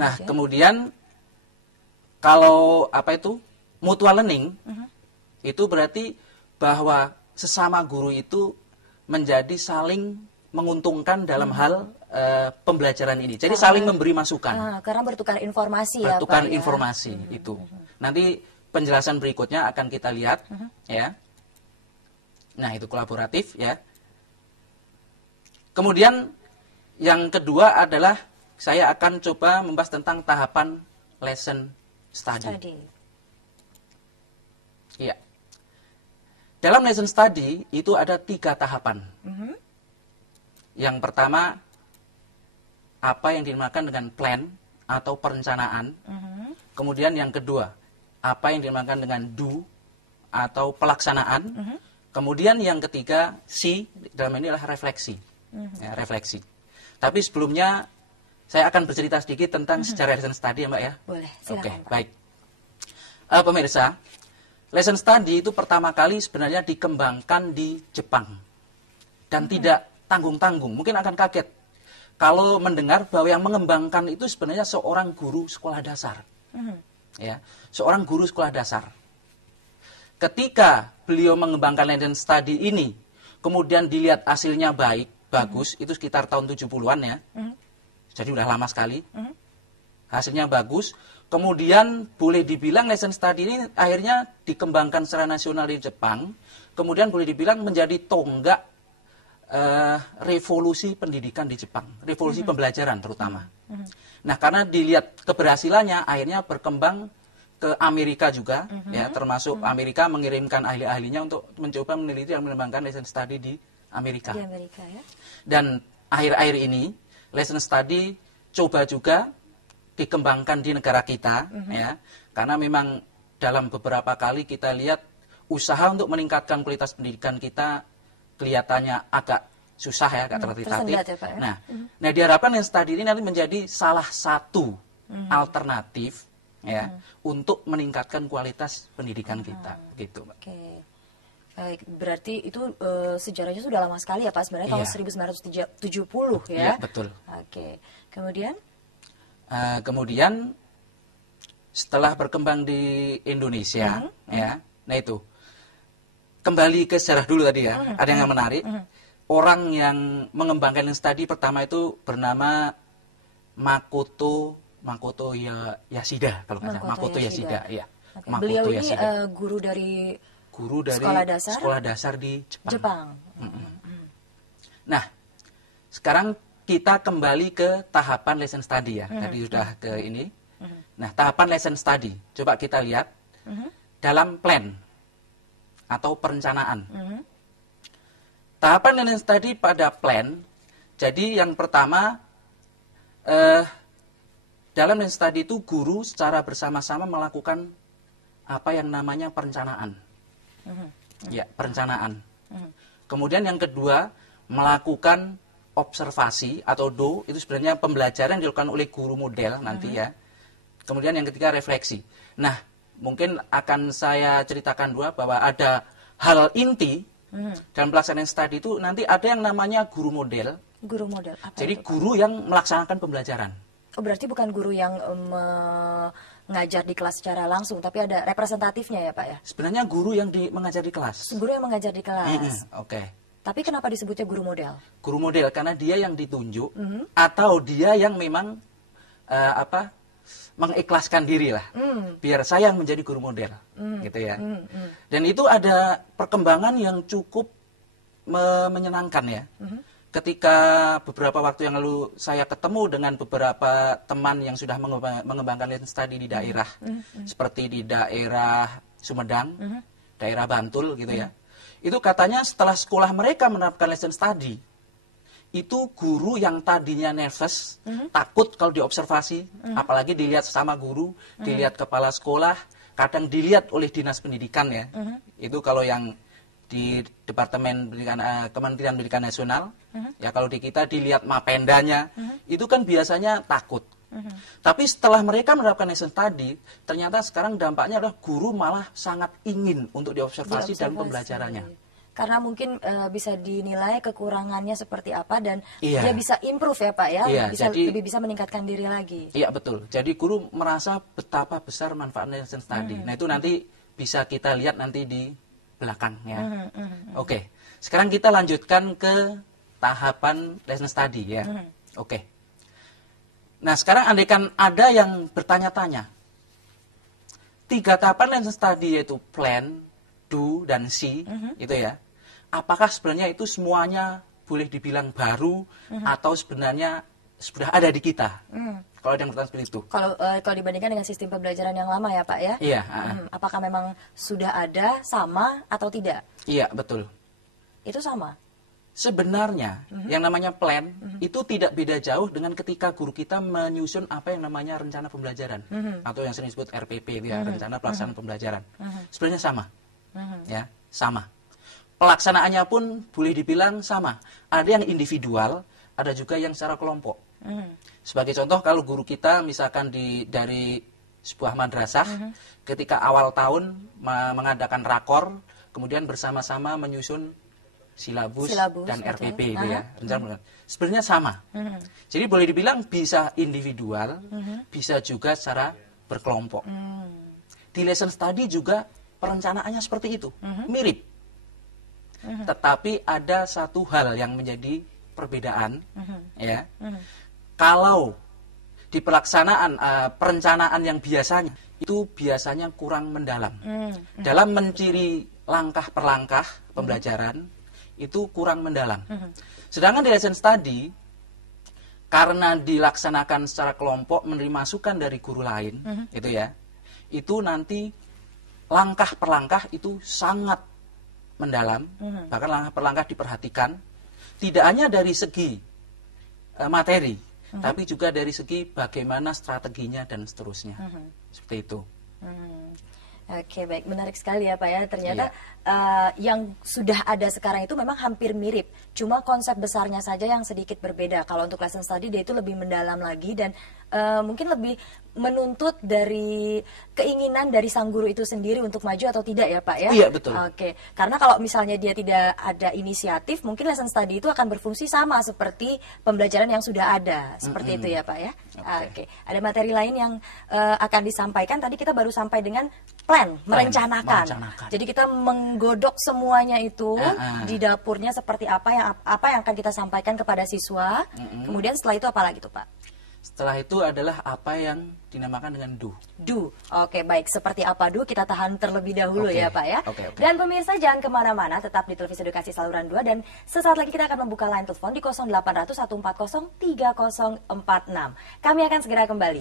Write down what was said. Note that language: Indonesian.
Nah, kemudian kalau apa itu mutual learning, itu berarti bahwa sesama guru itu menjadi saling menguntungkan dalam hal pembelajaran ini. Jadi saling memberi masukan. Karena bertukar informasi ya, Pak. Bertukar informasi itu. Nanti penjelasan berikutnya akan kita lihat, ya. Nah, itu kolaboratif, ya. Kemudian yang kedua adalah saya akan coba membahas tentang tahapan lesson study. Iya. Dalam lesson study itu ada 3 tahapan. Yang pertama, apa yang dinamakan dengan plan atau perencanaan. Kemudian yang kedua, apa yang dinamakan dengan do atau pelaksanaan. Kemudian yang ketiga, C, dalam ini adalah refleksi. Ya, refleksi. Tapi sebelumnya saya akan bercerita sedikit tentang sejarah lesson study ya Mbak ya. Boleh, silakan. Oke, baik. Pemirsa, lesson study itu pertama kali sebenarnya dikembangkan di Jepang. Dan tidak tanggung-tanggung. Mungkin akan kaget kalau mendengar bahwa yang mengembangkan itu sebenarnya seorang guru sekolah dasar. Ya, seorang guru sekolah dasar. Ketika beliau mengembangkan lesson study ini, kemudian dilihat hasilnya bagus, itu sekitar tahun 70-an ya. Jadi udah lama sekali. Hasilnya bagus. Kemudian boleh dibilang lesson study ini akhirnya dikembangkan secara nasional di Jepang. Kemudian boleh dibilang menjadi tonggak revolusi pendidikan di Jepang. Revolusi pembelajaran terutama. Nah, karena dilihat keberhasilannya, akhirnya berkembang ke Amerika juga. Ya, termasuk Amerika mengirimkan ahli-ahlinya untuk mencoba meneliti dan mengembangkan lesson study di Amerika. Di Amerika ya. Dan akhir-akhir ini lesson study coba juga dikembangkan di negara kita, ya, karena memang dalam beberapa kali kita lihat usaha untuk meningkatkan kualitas pendidikan kita kelihatannya agak susah ya, agak tertatih-tatih. Ya, Pak, ya? Nah, diharapkan lesson study ini nanti menjadi salah satu alternatif, ya, untuk meningkatkan kualitas pendidikan kita, gitu, Mbak. Oke. Baik, berarti itu sejarahnya sudah lama sekali ya Pak, sebenarnya tahun 1970 ya? Iya, betul. Oke, kemudian? Kemudian setelah berkembang di Indonesia, ya, nah itu kembali ke sejarah dulu tadi ya, ada yang menarik. Orang yang mengembangkan lesson study pertama itu bernama Makoto Yasuda kalau nggak salah. Makoto Yasuda, ya. Okay. Beliau ini guru dari sekolah dasar di Jepang. Nah, sekarang kita kembali ke tahapan lesson study ya. Tadi sudah ke ini. Nah, tahapan lesson study. Coba kita lihat dalam plan atau perencanaan. Tahapan lesson study pada plan. Jadi yang pertama, dalam lesson study itu guru secara bersama-sama melakukan apa yang namanya perencanaan. Ya, perencanaan. Kemudian yang kedua, melakukan observasi atau do, itu sebenarnya pembelajaran yang dilakukan oleh guru model nanti ya. Kemudian yang ketiga, refleksi. Nah, mungkin akan saya ceritakan dua bahwa ada hal inti dalam pelaksanaan studi itu nanti ada yang namanya guru model. Guru model, apa jadi itu, guru yang melaksanakan pembelajaran. Oh, berarti bukan guru yang mengajar di kelas secara langsung, tapi ada representatifnya ya Pak ya? Sebenarnya guru yang mengajar di kelas. Guru yang mengajar di kelas. Oke. Tapi kenapa disebutnya guru model? Guru model karena dia yang ditunjuk atau dia yang memang mengikhlaskan diri lah. Biar saya yang menjadi guru model, gitu ya. Dan itu ada perkembangan yang cukup menyenangkan ya. Ketika beberapa waktu yang lalu saya ketemu dengan beberapa teman yang sudah mengembangkan lesson study di daerah, seperti di daerah Sumedang, daerah Bantul gitu ya. Itu katanya setelah sekolah mereka menerapkan lesson study, itu guru yang tadinya nervous, takut kalau diobservasi, apalagi dilihat sesama guru, dilihat kepala sekolah, kadang dilihat oleh dinas pendidikan ya. Itu kalau yang di Departemen Pendidikan, Kementerian Pendidikan Nasional, ya kalau di kita dilihat mapendanya, itu kan biasanya takut. Tapi setelah mereka menerapkan lesson study, ternyata sekarang dampaknya adalah guru malah sangat ingin untuk diobservasi dalam pembelajarannya. Karena mungkin bisa dinilai kekurangannya seperti apa dan Iya. dia bisa improve ya Pak ya, Iya, lebih bisa meningkatkan diri lagi. Iya betul. Jadi guru merasa betapa besar manfaat lesson study. Nah itu nanti bisa kita lihat nanti di belakang ya. Oke. Sekarang kita lanjutkan ke tahapan lesson study ya. Oke. Nah sekarang andaikan ada yang bertanya-tanya, 3 tahapan lesson study yaitu plan, do, dan see, itu ya. Apakah sebenarnya itu semuanya boleh dibilang baru atau sebenarnya sudah ada di kita? Kalau ada yang bertanya seperti itu. Kalau dibandingkan dengan sistem pembelajaran yang lama ya Pak ya. Iya. Apakah memang sudah ada, sama atau tidak? Iya betul. Itu sama. Sebenarnya yang namanya plan itu tidak beda jauh dengan ketika guru kita menyusun apa yang namanya rencana pembelajaran atau yang sering disebut RPP itu ya, rencana pelaksanaan pembelajaran. Sebenarnya sama. Ya, sama. Pelaksanaannya pun boleh dibilang sama. Ada yang individual, ada juga yang secara kelompok. Sebagai contoh kalau guru kita misalkan dari sebuah madrasah ketika awal tahun mengadakan rakor, kemudian bersama-sama menyusun silabus dan RPP itu ya, rencana. Sebenarnya sama. Jadi boleh dibilang bisa individual, bisa juga secara berkelompok. Di lesson study juga perencanaannya seperti itu, mirip. Tetapi ada satu hal yang menjadi perbedaan, ya. Kalau di pelaksanaan perencanaan yang biasanya itu biasanya kurang mendalam. Dalam menciri langkah per langkah pembelajaran itu kurang mendalam. Sedangkan di lesson study karena dilaksanakan secara kelompok menerima masukan dari guru lain, itu ya. Itu nanti langkah per langkah itu sangat mendalam, bahkan langkah per langkah diperhatikan tidak hanya dari segi materi, tapi juga dari segi bagaimana strateginya dan seterusnya. Seperti itu. Oke, baik, menarik sekali ya Pak ya. Ternyata yang sudah ada sekarang itu memang hampir mirip, cuma konsep besarnya saja yang sedikit berbeda. Kalau untuk lesson study dia itu lebih mendalam lagi dan mungkin lebih menuntut dari keinginan dari sang guru itu sendiri untuk maju atau tidak ya Pak ya? Iya betul. Oke, karena kalau misalnya dia tidak ada inisiatif, mungkin lesson study itu akan berfungsi sama seperti pembelajaran yang sudah ada, seperti itu ya Pak ya? Oke, ada materi lain yang akan disampaikan. Tadi kita baru sampai dengan plan, merencanakan. Jadi kita menggodok semuanya itu di dapurnya seperti apa yang akan kita sampaikan kepada siswa. Kemudian setelah itu apa lagi tuh Pak? Setelah itu adalah apa yang dinamakan dengan do. Do. Oke, baik. Seperti apa do? Kita tahan terlebih dahulu ya Pak ya. Okay. Dan pemirsa jangan kemana-mana, tetap di Televisi Edukasi Saluran 2. Dan sesaat lagi kita akan membuka line telepon di 0800 140 3046. Kami akan segera kembali.